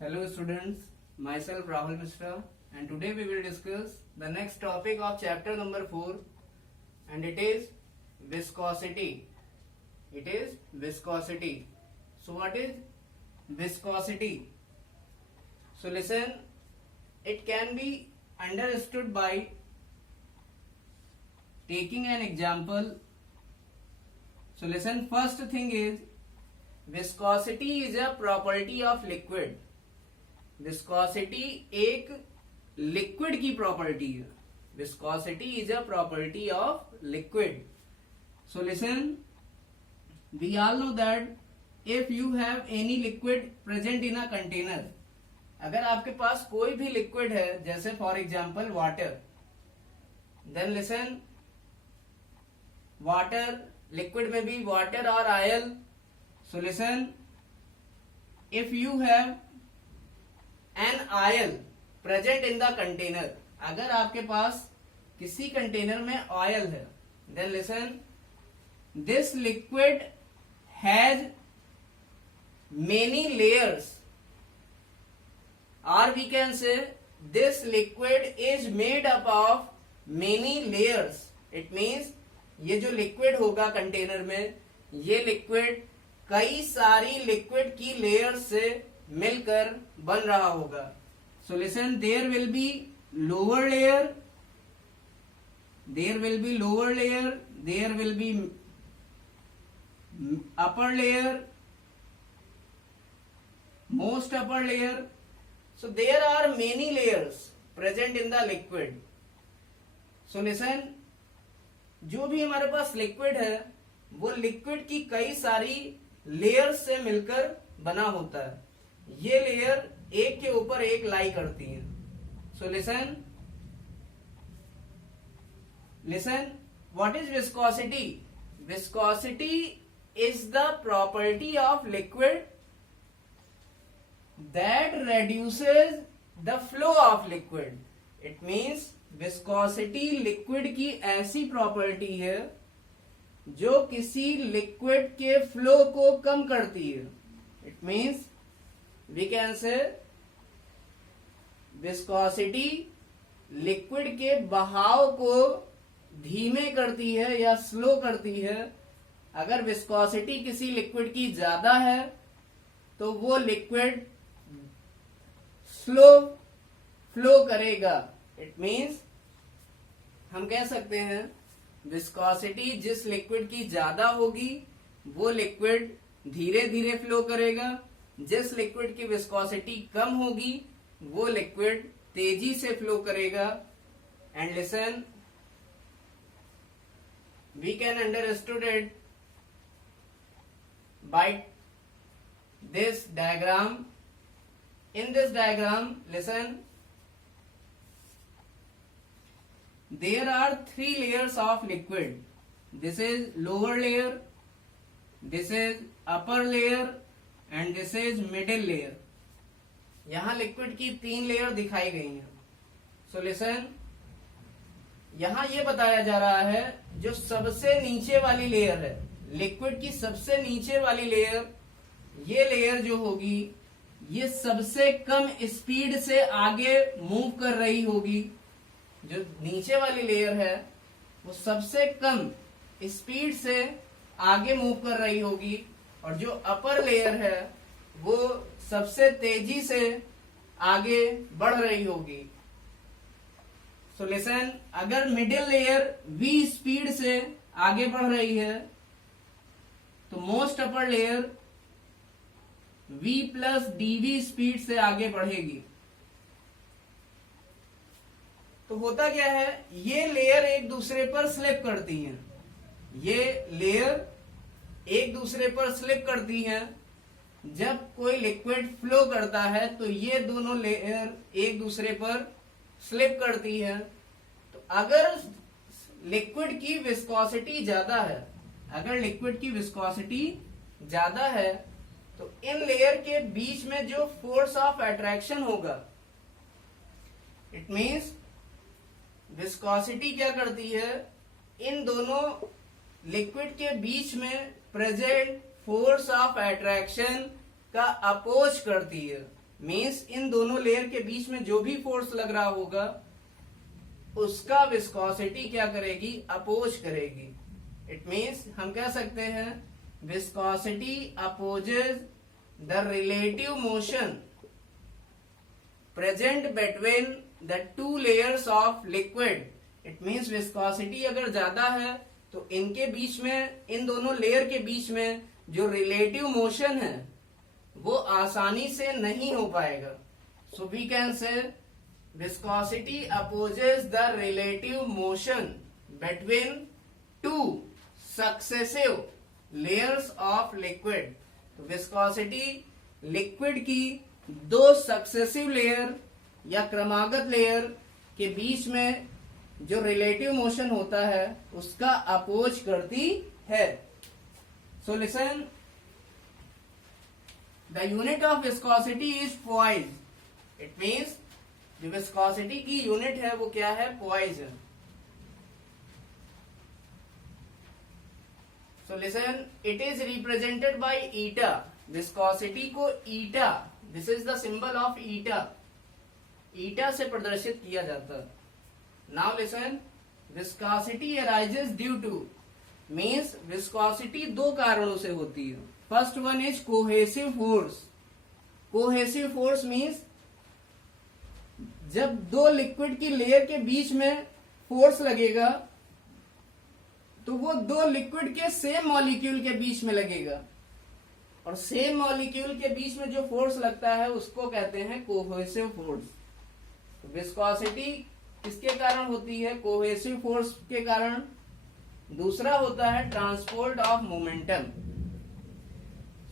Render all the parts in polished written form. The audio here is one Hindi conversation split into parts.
Hello students, myself Rahul Mishra and today we will discuss the next topic of chapter number 4 and it is viscosity. It is viscosity. So what is viscosity? So listen, it can be understood by taking an example. So listen, first thing is viscosity is a property of liquid. Viscosity एक लिक्विड की प्रॉपर्टी है. Viscosity is a property of liquid. So listen, we all know that if you have any liquid present in a container, अगर आपके पास कोई भी लिक्विड है जैसे for example water, then listen, water liquid में भी वाटर और oil. So listen, if you have an oil present in the container, अगर आपके पास किसी कंटेनर में ऑयल है, then listen, this liquid has many layers और we can say this liquid is made up of many layers. It means ये जो लिक्विड होगा कंटेनर में, ये लिक्विड कई सारी लिक्विड की लेयर्स से मिलकर बन रहा होगा. So listen, there will be lower layer, there will be lower layer, there will be upper layer, most upper layer. So there are many layers present in the liquid. So listen, जो भी हमारे पास लिक्विड है वो लिक्विड की कई सारी लेयर्स से मिलकर बना होता है. ये लेयर एक के ऊपर एक लाई करती है. So listen, listen, what is viscosity? Viscosity is the property of liquid that reduces the flow of liquid. It means viscosity liquid की ऐसी प्रॉपर्टी है जो किसी लिक्विड के फ्लो को कम करती है. It means we can say viscosity liquid के बहाव को धीमे करती है या स्लो करती है. अगर विस्कोसिटी किसी लिक्विड की ज्यादा है तो वो लिक्विड स्लो फ्लो करेगा. इट मीन्स हम कह सकते हैं विस्कोसिटी जिस लिक्विड की ज्यादा होगी वो लिक्विड धीरे धीरे फ्लो करेगा. जिस लिक्विड की विस्कोसिटी कम होगी वो लिक्विड तेजी से फ्लो करेगा. And listen, we can understood it by this diagram. In this diagram, listen, there are 3 layers of liquid. This is lower layer, this is upper layer and this is middle layer. यहां लिक्विड की 3 लेयर दिखाई गई हैं. सो लिसन, यहां ये बताया जा रहा है जो सबसे नीचे वाली लेयर है, लिक्विड की सबसे नीचे वाली लेयर, ये लेयर जो होगी ये सबसे कम स्पीड से आगे मूव कर रही होगी. जो नीचे वाली लेयर है वो सबसे कम स्पीड से आगे मूव कर रही होगी और जो अपर लेयर है वो सबसे तेजी से आगे बढ़ रही होगी. सो लिसन, अगर मिडिल लेयर v स्पीड से आगे बढ़ रही है तो most upper layer v plus dv speed से आगे बढ़ेगी. तो होता क्या है, ये लेयर एक दूसरे पर स्लिप करती हैं. ये लेयर एक दूसरे पर स्लिप करती हैं. जब कोई लिक्विड फ्लो करता है तो ये दोनों लेयर एक दूसरे पर स्लिप करती है. तो अगर लिक्विड की विस्कोसिटी ज्यादा है, अगर लिक्विड की विस्कोसिटी ज्यादा है तो इन लेयर के बीच में जो फोर्स ऑफ अट्रैक्शन होगा, इट मीन्स विस्कोसिटी क्या करती है, इन दोनों लिक्विड के बीच में प्रेजेंट फोर्स ऑफ अट्रैक्शन का अपोज करती है. मीन्स इन दोनों लेयर के बीच में जो भी फोर्स लग रहा होगा उसका विस्कोसिटी क्या करेगी, अपोज करेगी। इट मीन्स हम कह सकते हैं viscosity opposes the relative motion present between the two layers of liquid. It means viscosity अगर ज्यादा है तो इनके बीच में, इन दोनों लेयर के बीच में जो रिलेटिव मोशन है वो आसानी से नहीं हो पाएगा। So we can say viscosity opposes the relative motion between two successive layers of liquid. तो विस्कोसिटी लिक्विड की दो सक्सेसिव लेयर या क्रमागत लेयर के बीच में जो रिलेटिव मोशन होता है उसका अपोज करती है। So listen, the unit of viscosity is poise. It means जो विस्कोसिटी की यूनिट है वो क्या है, पॉइज है। So listen, it is represented by eta. Viscosity को eta, this is the symbol of eta, eta से प्रदर्शित किया जाता है। Now listen, viscosity arises due to, means viscosity दो कारणों से होती है। First one is cohesive force. Cohesive force means जब दो लिक्विड की लेयर के बीच में फोर्स लगेगा तो वो दो लिक्विड के सेम मॉलिक्यूल के बीच में लगेगा, और सेम मॉलिक्यूल के बीच में जो फोर्स लगता है उसको कहते हैं कोहेसिव फोर्स। तो विस्कोसिटी किसके कारण होती है, कोहेसिव फोर्स के कारण। दूसरा होता है transport of momentum.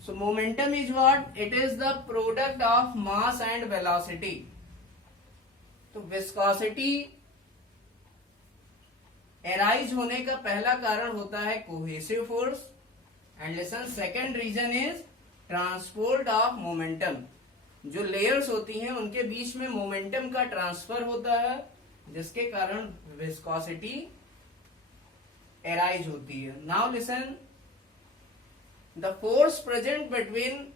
So momentum is what, it is the product of mass and velocity. तो विस्कोसिटी एराइज होने का पहला कारण होता है cohesive force, and listen, second reason is transport of momentum. जो लेयर्स होती हैं उनके बीच में मोमेंटम का ट्रांसफर होता है जिसके कारण विस्कोसिटी एराइज होती है। Now listen, the force present between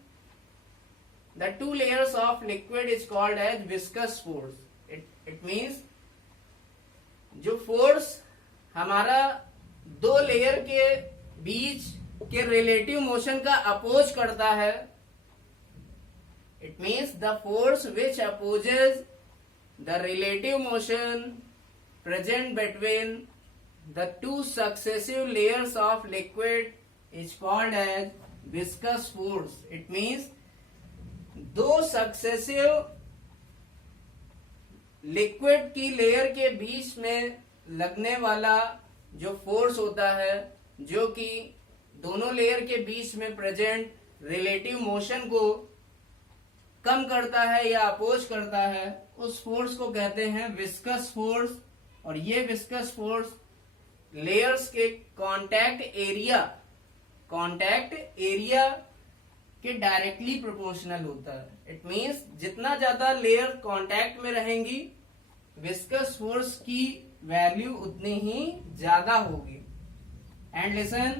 the two layers of liquid is called as viscous force. It means जो फोर्स हमारा दो लेयर के बीच के रिलेटिव मोशन का अपोज करता है, it means the force which opposes the relative motion present between the two successive layers of liquid is called as viscous force. It means दो successive liquid की लेयर के बीच में लगने वाला जो फोर्स होता है जो कि दोनों लेयर के बीच में प्रेजेंट रिलेटिव मोशन को कम करता है या अपोज करता है, उस फोर्स को कहते हैं विस्कस फोर्स। और ये विस्कस फोर्स लेयर्स के कांटेक्ट एरिया के डायरेक्टली प्रोपोर्शनल होता है। इट मींस जितना ज्यादा लेयर कांटेक्ट में रहेंगी विस्कस फोर्स की वैल्यू उतनी ही ज्यादा होगी। And listen,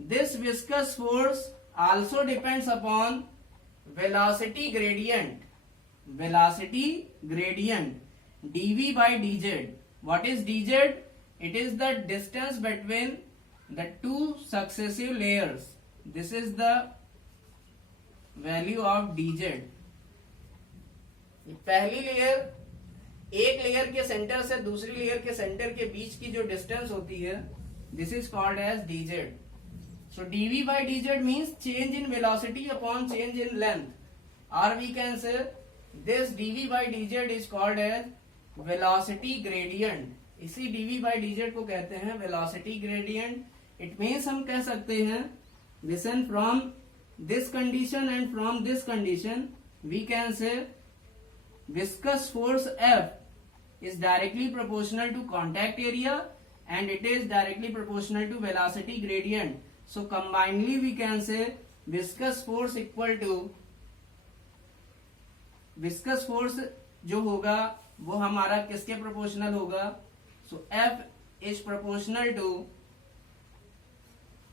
this viscous force also depends upon velocity gradient dv by dz. What is dz? It is the distance between the two successive layers. This is the value of dz. पहली लेयर, एक लेयर के सेंटर से दूसरी लेयर के सेंटर के बीच की जो डिस्टेंस होती है, this is called as dz. So dv by dz means change in velocity upon change in length, or we can say this dv by dz is called as velocity gradient. इसी dv by dz को कहते हैं velocity gradient. It means हम कह सकते हैं listen, from this condition and from this condition we can say viscous force F is directly proportional to contact area and it is directly proportional to velocity gradient. So combinedly we can say viscous force equal to, viscous force जो होगा वो हमारा किसके प्रोपोर्शनल होगा, so F is proportional to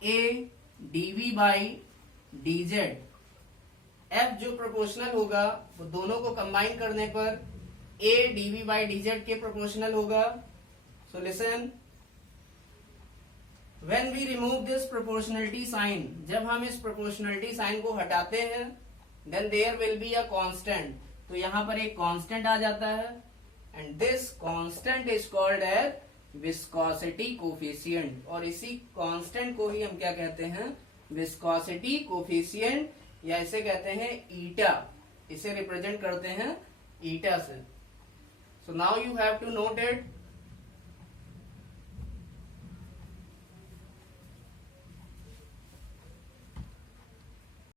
A dv by dz. F जो प्रोपोर्शनल होगा वो दोनों को कंबाइन करने पर A dV by dz के प्रोपोर्शनल होगा. So listen, when we remove this proportionality sign, जब हम इस proportionality sign को हटाते हैं, then there will be a constant. तो यहाँ पर एक constant आ जाता है, and this constant is called as viscosity coefficient. और इसी constant को ही हम क्या कहते हैं? Viscosity coefficient, या इसे कहते हैं eta. इसे रिप्रेजेंट करते हैं eta से. So now you have to note it.